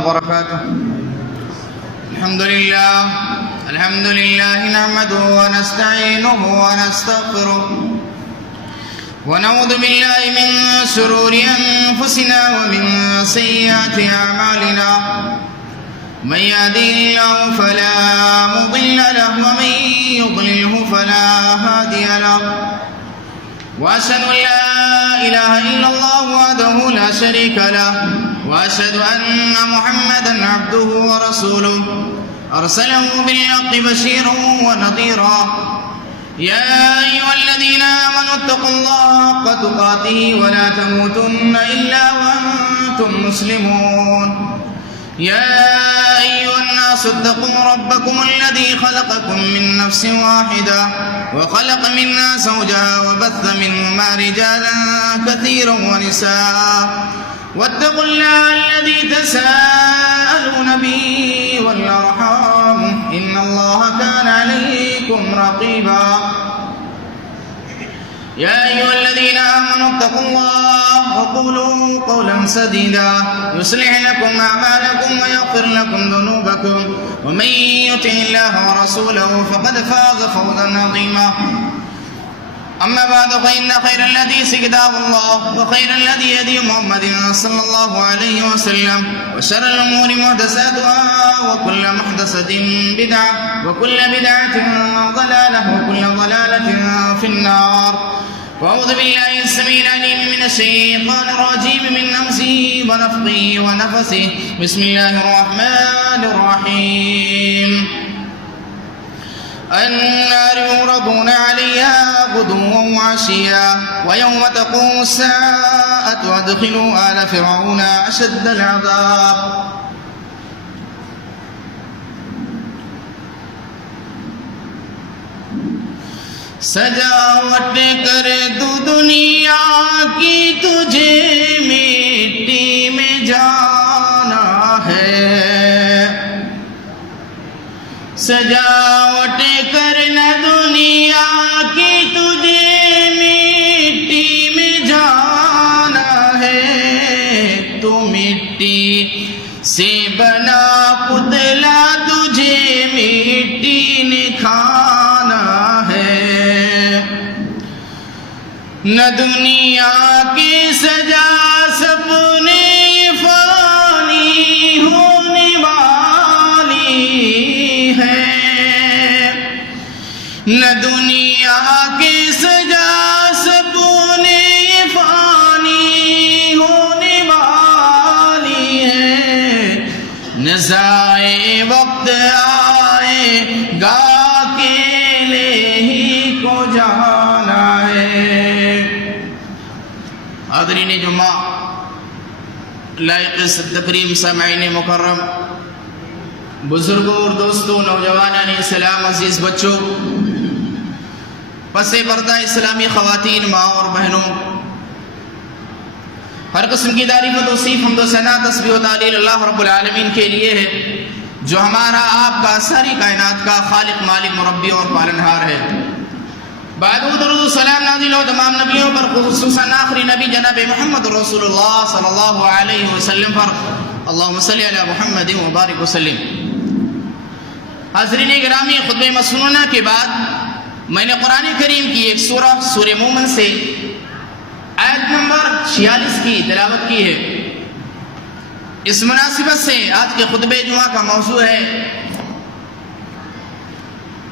وبركاته. الحمد لله نحمده ونستعينه ونستغفره ونعوذ بالله من شرور أنفسنا ومن سيئات أعمالنا. من يهده الله فلا مضل له ومن يضلله فلا هادي له. وأشهد أن لا إله إلا الله وحده لا شريك له وأشهد أن محمدا عبده ورسوله أرسله بالحق بشيرا ونذيرا. يا أيها الذين آمنوا اتقوا الله حق تقاته ولا تموتن إلا وأنتم مسلمون. يا أيها الناس اتقوا ربكم الذي خلقكم من نفس واحدة وخلق منها زوجها وبث منهما رجالا كثيرا ونساء واتقوا الله الذي تساءلون به والأرحام إن الله كان عليكم رقيبا. يا أيها الذين آمنوا اتقوا الله وقولوا قولا سديدا يصلح لكم أعمالكم ويغفر لكم ذنوبكم ومن يطع الله ورسوله فقد فاز فوزا عظيما. أما بعد فإن خير الحديث كتاب الله وخير الهدي هدي محمد صلى الله عليه وسلم وشر الأمور محدثاتها وكل محدثة بدعة وكل بدعة ضلالة وكل ضلالة في النار. وأعوذ بالله السميع العليم من الشيطان الرجيم من همزه ونفخه ونفثه. بسم الله الرحمن الرحيم. النار يعرضون عليها غدوا وعشيا ويوم تقوم الساعة أدخلوا آل فرعون أشد العذاب. سجاوٹ کر دو دنیا کی تجھے مٹی میں جانا ہے. سجاوٹ کرنا دنیا کی تجھے مٹی میں جانا ہے. تو مٹی سے بنا پتلا تجھے مٹی نے کھانا ہے. نہ دنیا کی سجا سپنے فانی ہونے والی ہے. نہ دنیا کی سجا سپنے فانی ہونے والی ہے. نہ ضائع وقت آئے گا اکیلے ہی کو جانا ہے. حاضرین جمعہ، لائق صد کریم سامعین مکرم، بزرگوں اور دوستوں، نوجوانان اسلام، عزیز بچوں، پس پردہ اسلامی خواتین، ماں اور بہنوں، ہر قسم کی تعریف و توصیف، حمد و ثنا، تسبیح و تعلیل اللہ رب العالمین کے لیے ہے، جو ہمارا آپ کا ساری کائنات کا خالق، مالک، مربی اور پالنہار ہے. بعد درود و سلام نازل ہو تمام نبیوں پر، خصوصاً آخری نبی جناب محمد رسول اللہ صلی اللہ علیہ وسلم پر. اللہم صلی علی محمد وبارک وسلم. حاضرین گرامی، خطبہ مسنونہ کے بعد میں نے قرآن کریم کی ایک سورہ مومن سے آیت نمبر 46 کی تلاوت کی ہے. اس مناسبت سے آج کے خطبہ جمعہ کا موضوع ہے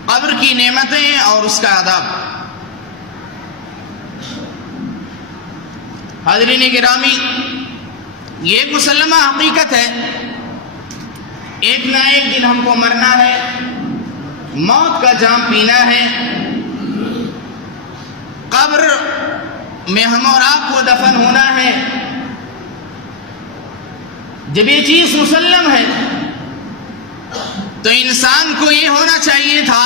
قبر کی نعمتیں اور اس کا عذاب. حاضرین گرامی، یہ ایک مسلمہ حقیقت ہے، ایک نہ ایک دن ہم کو مرنا ہے، موت کا جام پینا ہے. قبر میں ہم اور آپ کو دفن ہونا ہے. جب یہ چیز مسلم ہے تو انسان کو یہ ہونا چاہیے تھا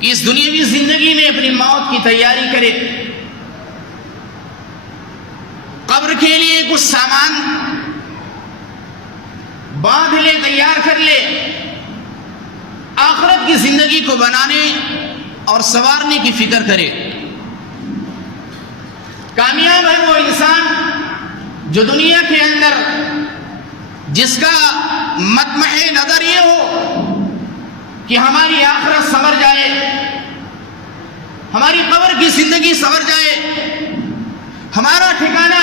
کہ اس دنیاوی زندگی میں اپنی موت کی تیاری کرے. قبر کے لیے کچھ سامان باندھ لے، تیار کر لے. آخرت کی زندگی کو بنانے اور سنوارنے کی فکر کرے. کامیاب ہے وہ انسان جو دنیا کے اندر جس کا مطمع نظر یہ ہو کہ ہماری آخرت سنور جائے، ہماری قبر کی زندگی سنور جائے، ہمارا ٹھکانہ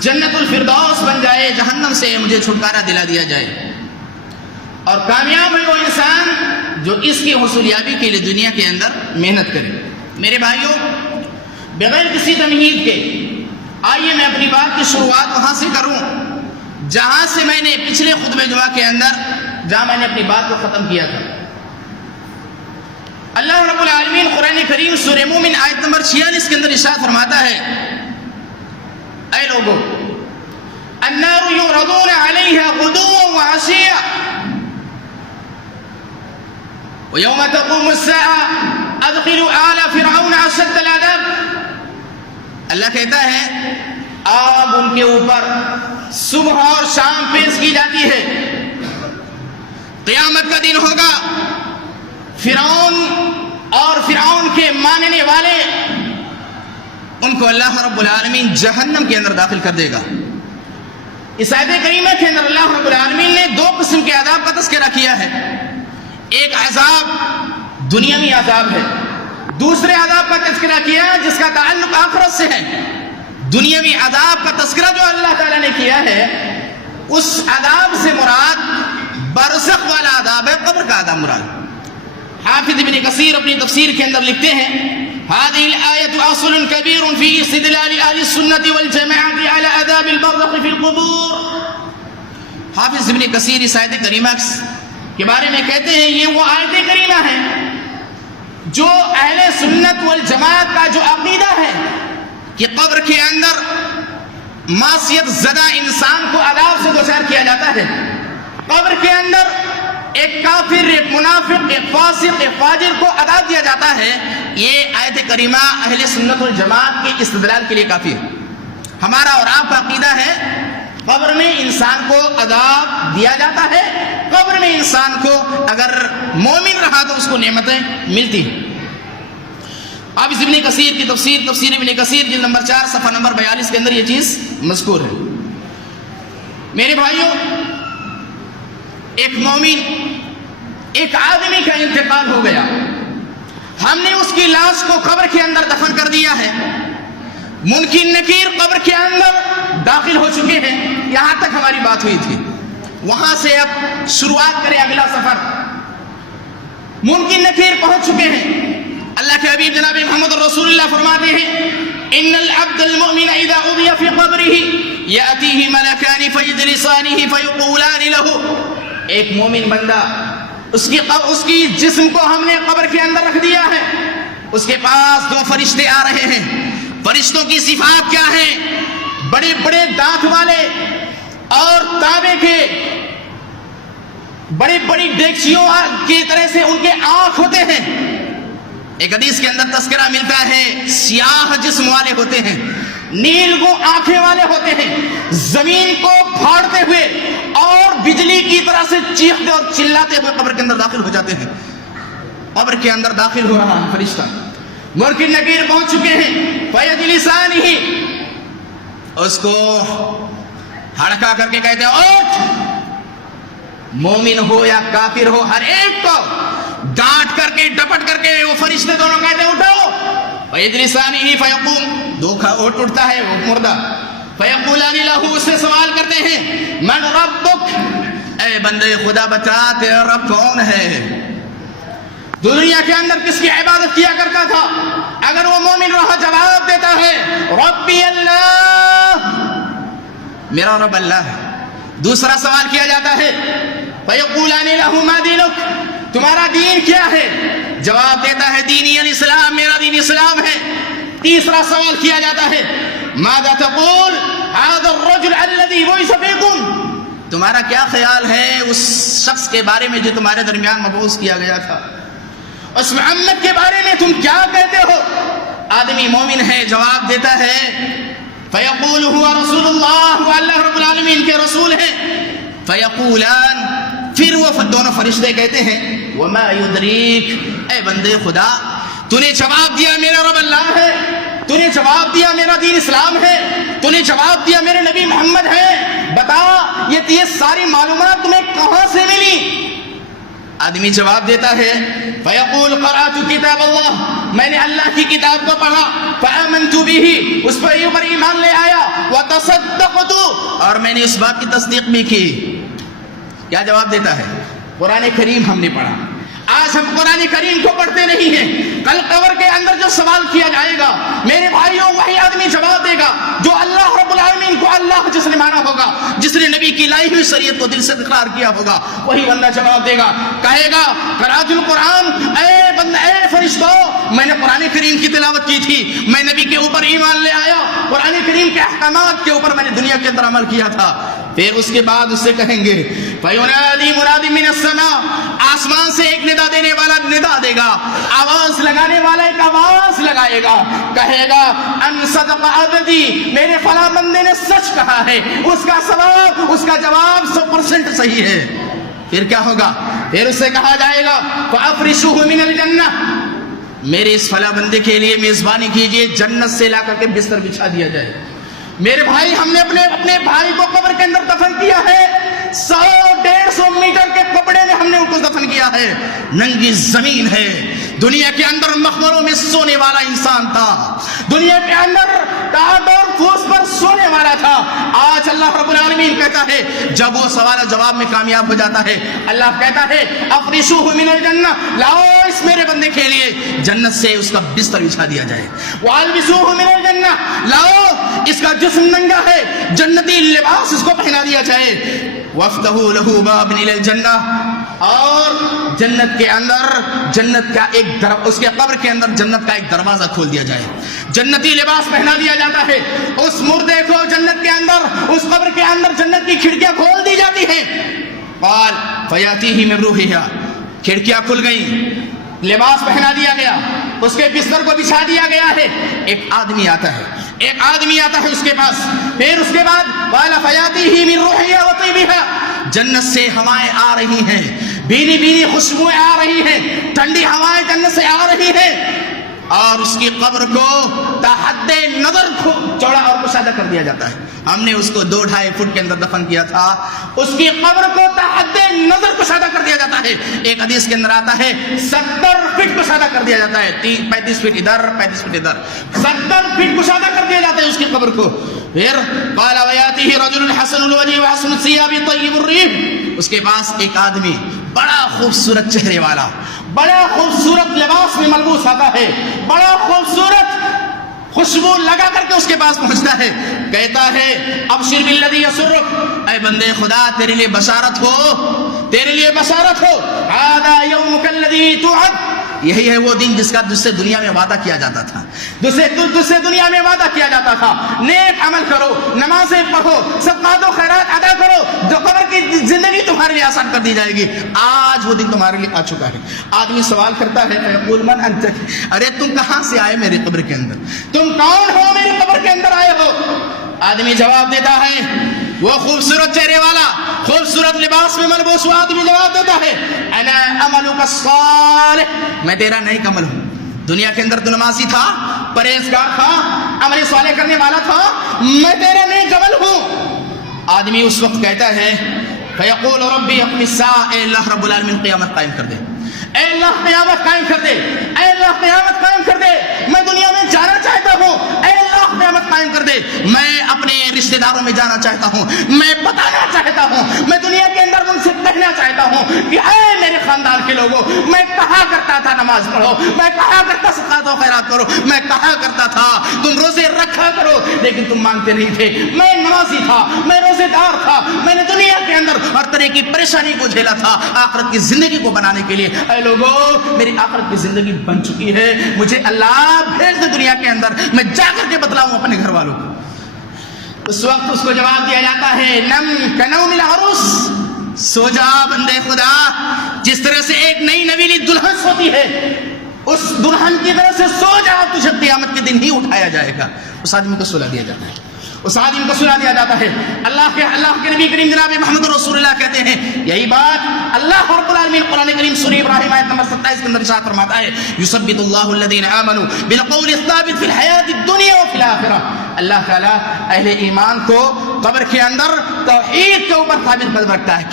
جنت الفردوس بن جائے، جہنم سے مجھے چھٹکارا دلا دیا جائے۔ اور کامیاب ہے وہ انسان جو اس کی حصولیابی کے لیے دنیا کے اندر محنت کرے۔ میرے بھائیوں، بغیر کسی تمہید کے آئیے میں اپنی بات کی شروعات وہاں سے کروں جہاں سے میں نے پچھلے خطبہ جمعہ کے اندر جہاں میں نے اپنی بات کو ختم کیا تھا۔ اللہ رب العالمین قرآن کریم سورہ مومن آیت نمبر 46 کے اندر ارشاد فرماتا ہے، اے لوگو النار یعرضون علیہا غدوا وعشیا ویوم تقوم الساعة ادخلوا آل فرعون اشد العذاب۔ اللہ کہتا ہے آگ ان کے اوپر صبح اور شام پیش کی جاتی ہے، قیامت کا دن ہوگا، فرعون اور فرعون کے ماننے والے ان کو اللہ رب العالمین جہنم کے اندر داخل کر دے گا۔ اس آیت کریمہ کے اندر اللہ رب العالمین نے دو قسم کے عذاب کا تذکرہ کیا ہے، ایک عذاب دنیاوی عذاب ہے، دوسرے عذاب کا تذکرہ کیا جس کا تعلق آخرت سے ہے۔ دنیاوی عذاب کا تذکرہ جو اللہ تعالیٰ نے کیا ہے اس عذاب سے مراد برزخ والا عذاب ہے، قبر کا عذاب مراد۔ حافظ ابن کثیر اپنی تفسیر کے اندر لکھتے ہیں هذه الآية أصل كبير في استدلال أهل السنة والجماعة على عذاب البرزخ في القبور۔ حافظ ابن کثیر اس آیت کریمہ کے بارے میں کہتے ہیں یہ وہ آیت کریمہ ہے جو اہل سنت والجماعت کا جو عقیدہ ہے کہ قبر کے اندر معصیت زدہ انسان کو عذاب سے دوچار کیا جاتا ہے، قبر کے اندر ایک کافر، ایک منافق، ایک فاسق، ایک فاجر کو عذاب دیا جاتا ہے، یہ آیت کریمہ اہل سنت والجماعت کے استدلال کے لیے کافی ہے۔ ہمارا اور آپ کا عقیدہ ہے قبر میں انسان کو عذاب دیا جاتا ہے، قبر میں انسان کو اگر مومن رہا تو اس کو نعمتیں ملتی ہیں۔ اب اس ابن کثیر کی تفسیر ابن کثیر جلد نمبر 4 صفحہ نمبر 42 کے اندر یہ چیز مذکور ہے۔ میرے بھائیوں، ایک مومن، ایک آدمی کا انتقال ہو گیا، ہم نے اس کی لاش کو قبر کے اندر دفن کر دیا ہے، منکر نکیر قبر کے اندر داخل ہو چکے ہیں، یہاں تک ہماری بات ہوئی تھی۔ وہاں سے اب شروعات کریں اگلا سفر۔ منکر نکیر پہنچ چکے ہیں، اللہ کے حبیب جناب محمد رسول اللہ فرماتے ہیں ان العبد المؤمن اذا اضي في قبره ياتيه ملكان فيجلسانه فيقولان له، ایک مومن بندہ اس کی جسم کو ہم نے قبر کے اندر رکھ دیا ہے، اس کے پاس دو فرشتے آ رہے ہیں، فرشتوں کی صفات کیا ہیں؟ بڑے بڑے دانت والے اور تانبے کے، بڑی بڑی ڈیکچیوں کی طرح سے ان کے آنکھ ہوتے ہیں۔ ایک حدیث کے اندر تذکرہ ملتا ہے سیاہ جسم والے ہوتے ہیں، نیل کو آنکھیں والے ہوتے ہیں، زمین کو پھاڑتے ہوئے اور بجلی کی طرح سے چیختے اور چلاتے ہوئے قبر کے اندر داخل ہو جاتے ہیں۔ قبر کے اندر داخل ہو رہا ہے فرشتہ، منکر نکیر پہنچ چکے ہیں، فیجلسانہ، اس کو ہڑکا کر کے کہتے ہیں اٹھ، مومن ہو یا کافر ہو ہر ایک کو ڈانٹ کر کے ڈپٹ کر کے وہ فرشتے دونوں کہتے ہیں اٹھو، فیجلسانہ فیقوم، دھوکا اٹھتا ہے وہ مردہ، فیقولان لہ، اس سے سوال کرتے ہیں من ربک، اے بندے خدا بتا تیرا رب کون ہے؟ دنیا کے اندر کس کی عبادت کیا کرتا تھا؟ اگر وہ مومن رہا جواب دیتا ہے ربی اللہ، میرا رب اللہ ہے۔ دوسرا سوال کیا جاتا ہے فیقولان لہ ما دینک، تمہارا دین کیا ہے؟ جواب دیتا ہے دینی الاسلام، میرا دین اسلام ہے۔ تیسرا سوال کیا جاتا ہے ماذا تقول هذا الرجل الذي بعث فيكم، تمہارا کیا خیال ہے اس شخص کے بارے میں جو تمہارے درمیان مبعوث کیا گیا تھا، اس محمد کے بارے میں تم کیا کہتے ہو؟ آدمی مومن ہے، جواب دیتا ہے فیقول هو رسول اللہ، وہ اللہ رب العالمین کے رسول ہیں۔ فیقولان، پھر وہ دونوں فرشتے کہتے ہیں وما یدریک، اے بندے خدا تو نے جواب دیا میرا رب اللہ ہے، تو نے جواب دیا میرا دین اسلام ہے، تو نے جواب دیا میرے نبی محمد ہے، بتا یہ ساری معلومات تمہیں کہاں سے ملی؟ آدمی جواب دیتا ہے فیقول قرأت کتاب اللہ، میں نے اللہ کی کتاب کو پڑھا، فآمنت به، اس پر ایمان لے آیا، وتصدقت، اور میں نے اس بات کی تصدیق بھی کی۔ کیا جواب دیتا ہے؟ قرآن کریم ہم نے پڑھا، آج ہم قرآن کریم کو پڑھتے نہیں ہیں، کل قبر کے اندر جو سوال کیا جائے گا میرے بھائیوں وہی آدمی جواب دے گا جو اللہ رب العالمین کو اللہ جس نے مانا ہوگا، جس نے نبی کی لائی ہوئی شریعت کو دل سے اقرار کیا ہوگا، وہی بندہ جواب دے گا، کہے گا قرأت القرآن، اے فرشتوں میں نے قرآن کریم کی تلاوت کی تھی، میں نبی کے اوپر ایمان لے آیا، قرآن کریم کے احکامات کے اوپر میں نے دنیا کے اندر عمل کیا تھا۔ پھر اس کے بعد اس سے کہیں گے فَيُنَادِي مُنَادٍ مِّنَ السَّمَاءِ، آسمان سے ایک ندا دینے والا ندا دے گا، آواز لگانے والا ایک آواز لگائے گا، کہے گا ان صدق عبدی، میرے فلاں بندے نے سچ کہا ہے، اس کا ثواب، اس کا جواب 100% صحیح ہے۔ پھر کیا ہوگا؟ پھر اس سے کہا جائے گا فَأَفْرِشُوهُ مِنَ الْجَنَّةِ، میرے اس فلاں بندے کے لیے میزبانی کیجئے، جنت سے لا کر کے بستر بچھا دیا جائے۔ میرے بھائی ہم نے اپنے بھائی کو قبر کے اندر دفن کیا ہے، 100-150 میٹر کے کپڑے میں ہم نے ان کو دفن کیا ہے، ننگی زمین ہے، دنیا کے اندر مخبروں میں سونے والا انسان تھا، دنیا کے اندر ٹاٹ اور پھوس پر سونے والا تھا۔ آج اللہ رب العالمین کہتا ہے جب وہ سوال جواب میں کامیاب ہو جاتا ہے، اللہ کہتا ہے افرشوہ من الجنہ، لاؤ اس میرے بندے کے لیے جنت سے اس کا بستر بچھا دیا جائے، والبسوہ من الجنہ، لاؤ اس کا جسم ننگا ہے، جنتی لباس اس کو پہنا دیا جائے، وَافْتَحُوا لَهُ بَابًا إِلَى الْجَنَّةِ، اور جنت کے اندر جنت کا اس کے قبر کے اندر جنت کا ایک دروازہ کھول دیا جائے، جنتی لباس پہنا دیا جاتا ہے، اس مردے کو جنت کے اندر، اس قبر کے اندر جنت کی کھڑکیاں کھول دی جاتی ہیں، قال فَيَأْتِيهِ مِن رُوحِهَا، کھڑکیاں کھل گئیں، لباس پہنا دیا گیا، اس کے بستر کو بچھا دیا گیا ہے، ایک آدمی آتا ہے اس کے پاس، پھر اس کے بعد قال فَيَأْتِيهِ مِن رُوحِهَا وَطِيبِهَا، جنت سے ہوائیں آ رہی ہیں، بھیری بھیری خوشبوئیں آ رہی ہیں، ٹھنڈی ہوائیں جنت سے آ رہی ہیں، اور اس کی قبر کو تحد نظر چوڑا اور کشادہ کر دیا جاتا ہے۔ ہم نے اس کو 2-2.5 فٹ کے اندر دفن کیا تھا، اس کی قبر کو تحد نظر کشادہ کر دیا جاتا ہے، ایک حدیث کے اندر آتا ہے 70 فٹ کشادہ کر دیا جاتا ہے، 35 فٹ ادھر 35 فٹ ادھر، 70 فٹ کشادہ کر دیا جاتا ہے اس کی قبر کو۔ پھر قال ویاتیہ رجل حسن الوجہ وحسن الثیاب طیب الریح، اس کے پاس ایک آدمی بڑا خوبصورت چہرے والا، بڑا خوبصورت لباس میں ملبوس آتا ہے، بڑا خوبصورت خوشبو لگا کر کے اس کے پاس پہنچتا ہے، کہتا ہے ابشر بالذی یسرک، اے بندے خدا تیرے لیے بشارت ہو، تیرے لیے بشارت ہو، ھذا یومک الذی توعد، یہی ہے وہ دن جس سے دنیا میں وعدہ کیا جاتا تھا، جس سے دنیا میں وعدہ کیا جاتا تھا، نیک عمل کرو، نمازیں پڑھو، صدقات و خیرات ادا کرو، جو قبر کی زندگی تمہارے لیے آسان کر دی جائے گی، آج وہ دن تمہارے لیے آ چکا ہے۔ آدمی سوال کرتا ہے فیقول من انت، ارے تم کہاں سے آئے میرے قبر کے اندر، تم کون ہو میرے قبر کے اندر آئے ہو؟ آدمی جواب دیتا ہے، وہ خوبصورت چہرے والا خوبصورت لباس میں ملبوس وہ آدمی جواب دیتا ہے انا عملک الصالح، میں تیرا نیک عمل ہوں، دنیا کے اندر تو نمازی تھا، پرہیزگار تھا، عمل صالح کرنے والا تھا، میں تیرا نیک عمل ہوں۔ آدمی اس وقت کہتا ہے فیقول ربی اقم الساعہ، اے اللہ رب العالمین قیامت قائم کر دے، اے اللہ قیامت قائم کر دے، اے اللہ قیامت قائم کر دے، میں دنیا میں جانا چاہتا ہوں، اے اللہ قیامت قائم کر دے، میں اپنے رشتہ داروں میں جانا چاہتا ہوں، میں بتانا چاہتا ہوں، میں دنیا کے اندر ان سے کہنا چاہتا ہوں کہ اے میرے خاندان کے لوگوں، میں کہا کرتا تھا نماز پڑھو، میں کہا کرتا صدقات و خیرات کرو، میں کہا کرتا تھا تم روزے رکھا کرو، لیکن تم مانتے نہیں تھے، میں نمازی تھا، میں روزے دار تھا، میں نے دنیا کے اندر ہر طرح کی پریشانی کو جھیلا تھا آخرت کی زندگی کو بنانے کے لیے، اے لوگوں میری آخرت کی زندگی بن چکی ہے، مجھے اللہ بھیج دے دنیا کے اندر، میں جا کر کے بتلاؤں اپنے گھر والوں کو۔ اس وقت اس کو جواب دیا جاتا ہے نم کنوم العروس، سو جا بندے خدا، جس طرح سے ایک نئی نویلی دلہن سوتی ہے اس دلہن کی طرح سے سو جا، تجھے قیامت کے دن ہی اٹھایا جائے گا۔ اس آدمی کو سلا دیا جاتا ہے، اس آدمی کو سنا دیا جاتا ہے. اللہ کے نبی کریم جناب محمد رسول اللہ کہتے ہیں یہی بات اللہ رب العالمین قرآن کریم سورہ ابراہیم آیت نمبر 27 کے اندر ارشاد فرماتا ہے یثبت اللہ الذین آمنوا بالقول الثابت فی الحیات الدنیا وفی الآخرہ. اللہ تعالیٰ اہل ایمان کو قبر کے اندر توحید کے اوپر ثابت قدم رکھتا ہے.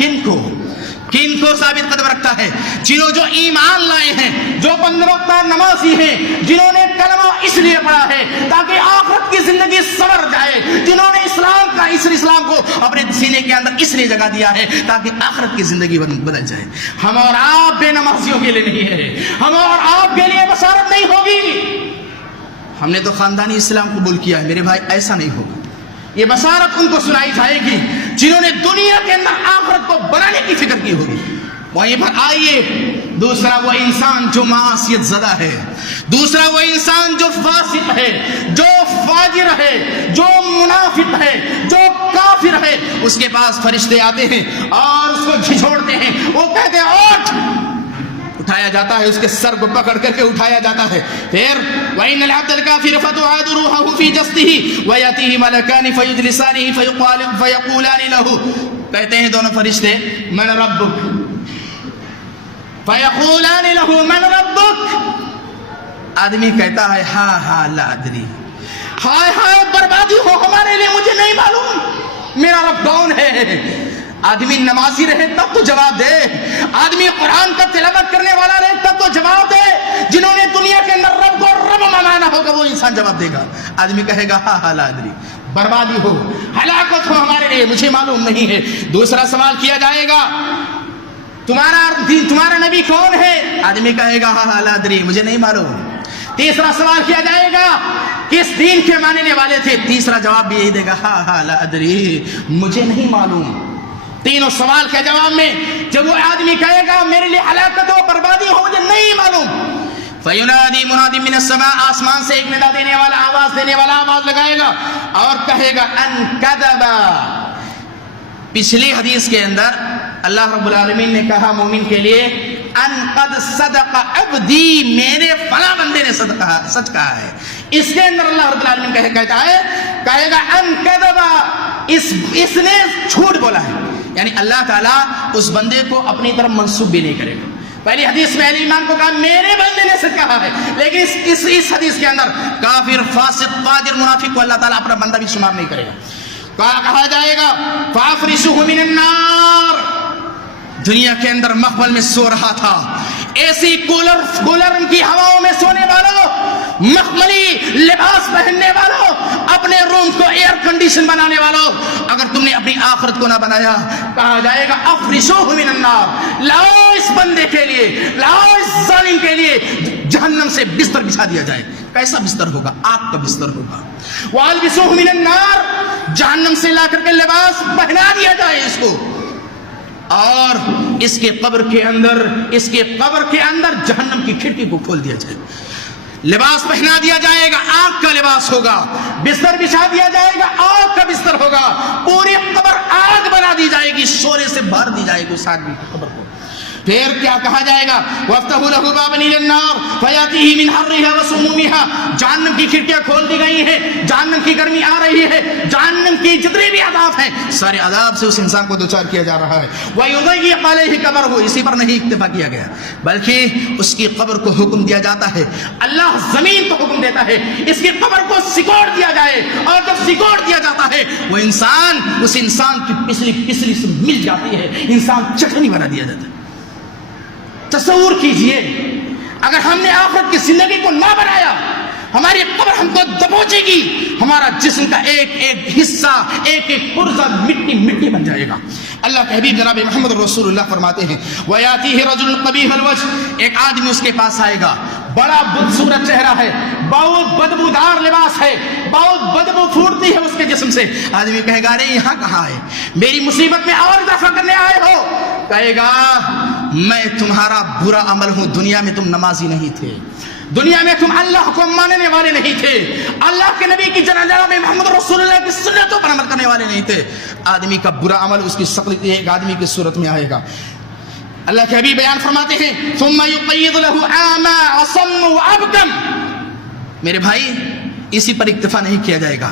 کن کو ثابت قدم رکھتا ہے؟ جنہوں جو ایمان لائے ہیں، جو 5 وقتہ نمازی ہیں، جنہوں نے کلمہ اس لیے پڑھا ہے تاکہ آخرت کی زندگی سنور جائے، جنہوں نے اسلام کو اپنے سینے کے اندر اس لیے جگہ دیا ہے تاکہ آخرت کی زندگی بدل جائے. ہم اور آپ بے نمازیوں کے لیے نہیں ہے، ہم اور آپ کے لیے بشارت نہیں ہوگی. ہم نے تو خاندانی اسلام قبول کیا ہے میرے بھائی، ایسا نہیں ہوگا. یہ بشارت ان کو سنائی جائے گی جنہوں نے دنیا کے اندر آخرت کو بنانے کی فکر کی ہوگی. وہیں پر آئیے، دوسرا وہ انسان جو معصیت زدہ ہے، دوسرا وہ انسان جو فاسق ہے، جو فاجر ہے، جو منافق ہے، جو کافر ہے، اس کے پاس فرشتے آتے ہیں اور اس کو جھنجھوڑتے ہیں. وہ کہتے ہیں اٹھ، اٹھایا جاتا ہے، اس کے سر کو پکڑ کر کے اٹھایا جاتا ہے. پھر وَإِنَّ الْعَبْدَ الْكَافِرَ فَتُعَادُ رُوحَهُ فِي جَسْدِهِ وَيَأْتِيهِ مَلَكَانِ فَيُجْلِسَانِهِ فَيَقُولَانِ لَهُ. کہتے ہیں دونوں فرشتے من ربک، فَيَقُولَانِ لَهُ مَنْ رَبُّكَ. آدمی کہتا ہے ہاں لا ادری، ہائے بربادی ہو ہمارے لیے، مجھے نہیں معلوم میرا رب کون ہے. آدمی نمازی رہے تب تو جواب دے، آدمی قرآن کا تلاوت کرنے والا رہے تب تو جواب دے. جنہوں نے دنیا کے اندر رب کو رب مانا ہوگا وہ انسان جواب دے گا. آدمی کہے گا ہاں لا ادری، بربادی ہو، ہلاکت ہو ہمارے لیے، مجھے معلوم نہیں ہے. دوسرا سوال کیا جائے گا تمہارا نبی کون ہے؟ آدمی کہے گا ہاں لا ادری، مجھے نہیں معلوم. تیسرا سوال کیا جائے گا کس دین کے ماننے والے تھے؟ تیسرا جواب بھی یہی دے گا ہاں لا ادری، مجھے نہیں معلوم. تینوں سوال کے جواب میں جب وہ آدمی کہے گا میرے لیے ہلاکت ہو، بربادی ہو، مجھے نہیں معلوم، فَيُنَادِي مُنَادٍ مِّنَ السَّمَاءِ، آسمان سے ایک ندا دینے والا، آواز دینے والا آواز لگائے گا اور کہے گا ان کذبا. پچھلی حدیث کے اندر اللہ رب العالمین نے کہا مومن کے لیے ان قد صدق عبدی، میرے فلاں بندے نے سچ کہا ہے. اس کے اندر اللہ رب العالمین کہے گا ان کذبا، اس نے جھوٹ بولا ہے. یعنی اللہ تعالیٰ اس بندے کو اپنی طرف منسوب بھی نہیں کرے گا. پہلی حدیث میں اہل ایمان کو کہا میرے بندے نے سچ کہا ہے، لیکن اس حدیث کے اندر کافر، فاسق، فاجر، منافق کو اللہ تعالیٰ اپنا بندہ بھی شمار نہیں کرے گا. کہا جائے گا فَافْرِشُهُ مِنَ النَّارِ، دنیا کے اندر مخمل میں سو رہا تھا، ایسی کولر کی ہواؤں میں سونے والوں، مخملی لباس پہننے والوں، اپنے روم کو ایئر کنڈیشن بنانے والوں، اگر تم نے اپنی آخرت کو نہ بنایا، کہا جائے گا افرشوہ من النار، لاؤ اس بندے کے لیے، لاؤ اس ظالم کے لیے جہنم سے بستر بچھا دیا جائے. کیسا بستر ہوگا؟ آگ کا بستر ہوگا. والبسوہ من النار، جہنم سے لا کر کے لباس پہنا دیا جائے اس کو، اور اس کے قبر کے اندر جہنم کی کھڑکی کو کھول دیا جائے، لباس پہنا دیا جائے گا، آگ کا لباس ہوگا، بستر بچھا دیا جائے گا، آگ کا بستر ہوگا، پوری قبر آگ بنا دی جائے گی، شورے سے بھر دی جائے گی اس آدمی کی قبر کو. پھر کیا کہا جائے گا وَافْتَحُوا لَهُ بَابًا إِلَى النَّارِ فَيَأْتِيهِ مِنْ حَرِّهَا وَسُمُومِهَا. جہنم کی کھڑکیاں کھول دی گئی ہیں، جہنم کی گرمی آ رہی ہے، جہنم کی جتنے بھی عذاب ہیں سارے عذاب سے اس انسان کو دوچار کیا جا رہا ہے. وَيُضَيِّقُ عَلَيْهِ قَبْرَهُ، اسی پر نہیں اکتفا کیا گیا بلکہ اس کی قبر کو حکم دیا جاتا ہے، اللہ زمین کو حکم دیتا ہے اس کی قبر کو سکوڑ دیا جائے، اور جب سکوڑ دیا جاتا ہے وہ انسان اس انسان کی پسلی سے مل جاتی ہے، انسان چٹنی بنا دیا جاتا ہے. تصور کیجئے اگر ہم نے آخرت کی زندگی کو نہ بنایا، ہماری قبر ہم کو دبوچے گی، ہمارا جسم کا ایک ایک حصہ، ایک ایک پرزہ مٹی بن جائے گا. اللہ کے حبیب جناب محمد رسول اللہ فرماتے ہیں وَيَأْتِيهِ رَجُلٌ قَبِيحَ الْوَجْهِ، ایک آدمی اس کے پاس آئے گا، بڑا بدصورت چہرہ ہے، بہت بدبودار لباس ہے، بہت بدبو پھوٹتی ہے اس کے جسم سے. آدمی کہے گا ارے یہاں کہاں ہے، میری مصیبت میں اور اضافہ کرنے آئے ہو؟ کہے گا میں تمہارا برا عمل ہوں، دنیا میں تم نمازی نہیں تھے، دنیا میں تم اللہ کو ماننے والے نہیں تھے، اللہ کے نبی کی جناب محمد رسول اللہ کی سنتوں پر عمل کرنے والے نہیں تھے. آدمی کا برا عمل اس کی شکل ایک آدمی کی صورت میں آئے گا. اللہ کے حبیب بیان فرماتے ہیں ثم يقيض له اعمى وصم وابكم. میرے بھائی اسی پر اکتفا نہیں کیا جائے گا،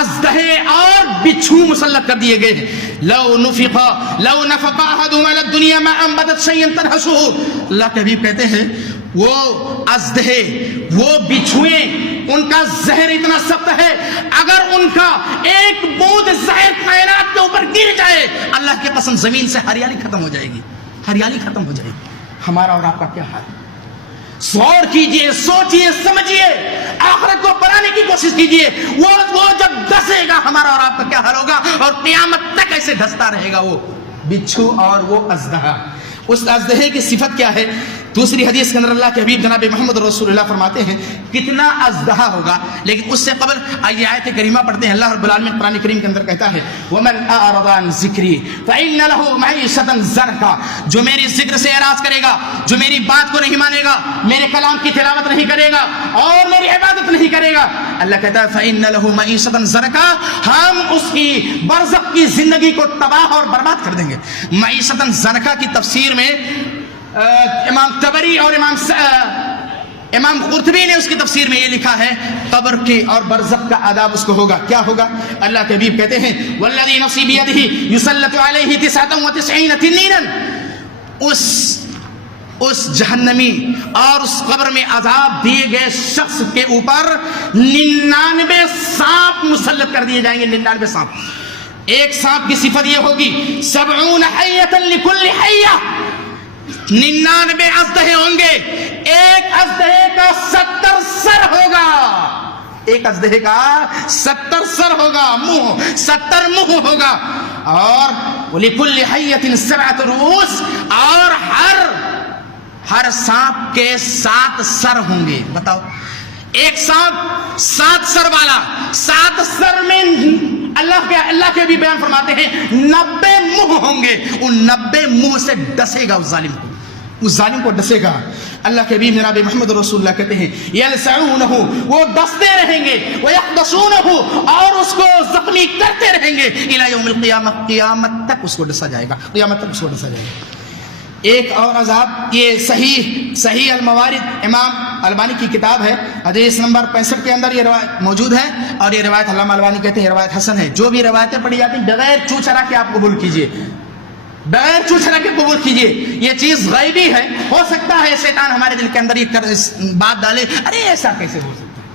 اژدہے اور بچھو مسلط کر دیے گئے ہیں. لو نفق احدهم على الدنيا ما انبتت شيئا تنحسه. اللہ کے حبیب کہتے ہیں وہ اژدہے، وہ بچھوئیں، ان کا زہر اتنا سخت ہے، اگر ان کا ایک بوند زہر کائنات کے اوپر گر جائے اللہ کی قسم زمین سے ہریالی ختم ہو جائے گی، ہریالی ختم ہو جائے گی. ہمارا اور آپ کا کیا حال ہے؟ غور کیجئے، سوچئے، سمجھئے، آخرت کو بنانے کی کوشش کیجئے. وہ جب ڈسے گا ہمارا اور آپ کا کیا حال ہوگا، اور قیامت تک ایسے ڈستا رہے گا وہ بچھو اور وہ اژدہا. اس اژدہے کی صفت کیا ہے؟ دوسری حدیث کے اندر اللہ کے حبیب جناب محمد رسول اللہ فرماتے ہیں کتنا اژدہا ہوگا. لیکن اس سے قبل آئیے آیت کریمہ پڑھتے ہیں. اللہ رب العالمین قرآن کریم کے اندر کہتا ہے وَمَنْ أَعْرَضَ عَنْ ذِكْرِي فَإِنَّ لَهُ مَعِيشَةً ضَنْكًا. جو میری ذکر سے اعراض کرے گا، جو میری بات کو نہیں مانے گا، میرے کلام کی تلاوت نہیں کرے گا اور میری عبادت نہیں کرے گا، اللہ کہتا ہے فَإِنَّ لَهُ مَعِيشَةً ضَنْكًا، ہم اس کی برزخ کی زندگی کو تباہ اور برباد کر دیں گے. معیشتاً ضنکا کی تفسیر میں امام طبری اور امام قرطبی نے اس کی تفسیر میں یہ لکھا ہے قبر کے اور برزخ کا عذاب اس کو ہوگا. کیا ہوگا؟ اللہ کے حبیب کہتے ہیں والذی نفسی بیدہ یسلط علیہ 99 تنینا. اس جہنمی اور اس قبر میں عذاب دیے گئے شخص کے اوپر 99 سانپ مسلط کر دیے جائیں گے. 99 سانپ. ایک سانپ کی صفت یہ ہوگی 70 حیۃ لکل حیہ، 99 اژدہے ہوں گے، ایک اژدہے کا 70 سر ہوگا، ایک اژدہے کا 70 سر ہوگا، منہ 70 منہ ہوگا. اور وَلِكُلِّ حَيَّةٍ 7 رؤوس، اور ہر سانپ کے 7 سر ہوں گے. بتاؤ ایک سانپ 7 سر والا، 7 سر میں اللہ کے بھی بیان فرماتے ہیں 90 منہ ہوں گے. ان 90 منہ سے ڈسے گا اس ظالم کو ڈسے گا. اللہ کے حبیب جناب محمد رسول اللہ کہتے ہیں یلسعونہ، وہ ڈستے رہیں گے، ویحبسونہ، اور اس کو زخمی کرتے رہیں گے الی یوم القیامہ، قیامت تک اس کو ڈسا جائے گا، قیامت تک اس کو ڈسا جائے گا. ایک اور عذاب، یہ صحیح الموارد امام البانی کی کتاب ہے، حدیث نمبر 65 کے اندر یہ روایت موجود ہے، اور یہ روایت علامہ البانی کہتے ہیں روایت حسن ہے. جو بھی روایتیں پڑھی جاتی ہیں بغیر چو چرا کے آپ قبول کیجئے، بغیر چو چرا کے قبول کیجئے. یہ چیز غیبی ہے، ہو سکتا ہے شیطان ہمارے دل کے اندر یہ بات ڈالے ارے ایسا کیسے ہو سکتا ہے.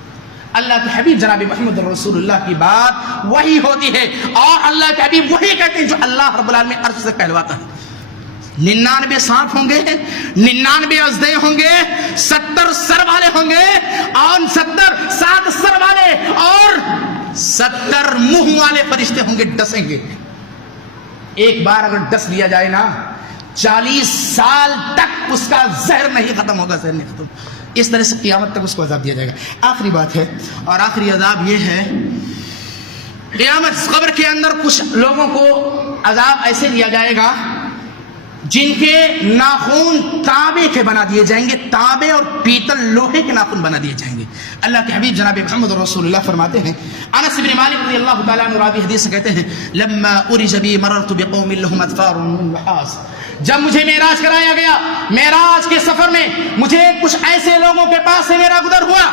اللہ کے حبیب جناب محمد رسول اللہ کی بات وہی ہوتی ہے، اور اللہ کے حبیب وہی کہتے ہیں جو اللہ رب العالمین عرش سے کہلواتا ہے. 99 سانپ ہوں گے، 99 اژدہے ہوں گے، 70 سر والے ہوں گے، اور 7 سر والے اور 70 منہ والے فرشتے ہوں گے، ڈسیں گے. ایک بار اگر ڈس لیا جائے نا 40 سال تک اس کا زہر نہیں ختم ہوگا، زہر نہیں ختم. اس طرح سے قیامت تک اس کو عذاب دیا جائے گا. آخری بات ہے اور آخری عذاب یہ ہے قیامت قبر کے اندر کچھ لوگوں کو عذاب ایسے دیا جائے گا جن کے ناخن تانبے کے بنا دیے جائیں گے، تانبے اور پیتل لوہے کے ناخن بنا دیے جائیں گے. اللہ کے حبیب جناب محمد رسول اللہ فرماتے ہیں، انس بن مالک رضی اللہ تعالیٰ عنہ راوی حدیث سے کہتے ہیں لما ارج بی مررت بقوم لهم اظفار من نحاس. جب مجھے معراج کرایا گیا، معراج کے سفر میں مجھے کچھ ایسے لوگوں کے پاس سے میرا گزر ہوا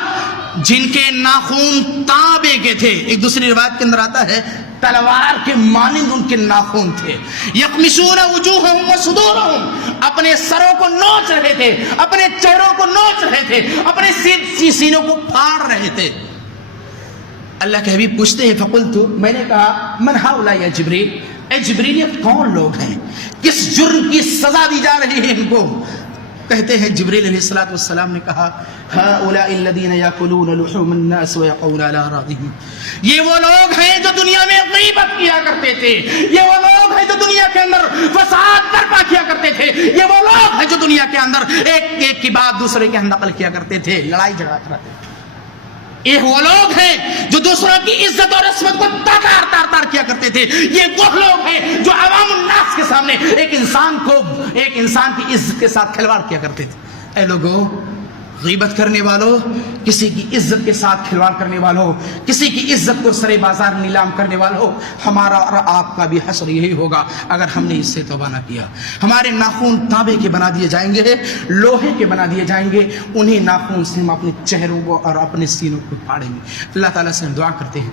جن کے ناخن تانبے کے تھے. ایک دوسری روایت کے اندر آتا ہے تلوار کے مانند ان کے ناخن تھے. یخمشون وجوہہم وصدورہم، اپنے سروں کو نوچ رہے تھے، اپنے چہروں کو نوچ رہے تھے، اپنے سینوں کو پھاڑ رہے تھے. اللہ کے حبیب پوچھتے ہیں فقلت، میں نے کہا من ہؤلاء یا جبریل، اے جبریل یہ کون لوگ ہیں، کس جرم کی سزا دی جا رہی ہے ان کو؟ کہتے ہیں جبریل علیہ الصلوۃ والسلام نے کہا ہؤلاء الذین یاکلون لحوم الناس ویقعون علی اعراضهم، یہ وہ لوگ ہیں جو دنیا میں غیبت کیا کرتے تھے، یہ وہ لوگ ہیں جو دنیا کے اندر فساد برپا کیا کرتے تھے، یہ وہ لوگ ہیں جو دنیا کے اندر ایک کی بات دوسرے کے نقل کیا کرتے تھے، لڑائی جھگڑا کرتے تھے. یہ وہ لوگ ہیں جو دوسروں کی عزت اور عصمت کو تار کیا کرتے تھے. یہ وہ لوگ ہیں جو عوام الناس کے سامنے ایک انسان کی عزت کے ساتھ کھلواڑ کیا کرتے تھے. اے لوگوں، غیبت کرنے والوں، کسی کی عزت کے ساتھ کھلواڑ کرنے والوں، کسی کی عزت کو سرے بازار نیلام کرنے والوں، ہمارا اور آپ کا بھی حشر یہی ہوگا اگر ہم نے اس سے توبہ نہ کیا. ہمارے ناخن تانبے کے بنا دیے جائیں گے، لوہے کے بنا دیے جائیں گے، انہیں ناخن سے ہم اپنے چہروں کو اور اپنے سینوں کو پھاڑیں گے. اللہ تعالیٰ سے ہم دعا کرتے ہیں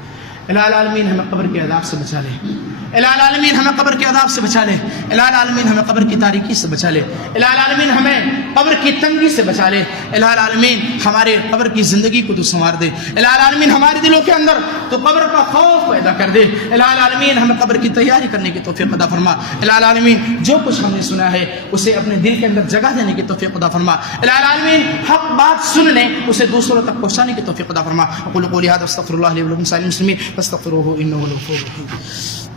الہ العالمین ہمیں قبر کے عذاب سے بچا لے، الہ العالمین ہمیں قبر کے عذاب سے بچا لے، الہ العالمین ہمیں قبر کی تاریکی سے بچا لے، الہ العالمین ہمیں قبر کی تنگی سے بچا لے، الہ العالمین ہمارے قبر کی زندگی کو تو سنوار دے، الہ العالمین ہمارے دلوں کے اندر تو قبر کا خوف پیدا کر دے، الہ العالمین ہمیں قبر کی تیاری کرنے کی توفیق عطا فرما، الہ العالمین جو کچھ ہم نے سنا ہے اسے اپنے دل کے اندر جگہ دینے کی توفیق عطا فرما، الہ العالمین حق بات سننے اسے دوسروں تک پہنچانے کی توفیق عطا فرما۔ اقول قولی ھذا واستغفر اللہ لی ولکم سائر المسلمین فاستغفروہ انہ هو الغفور الرحیم۔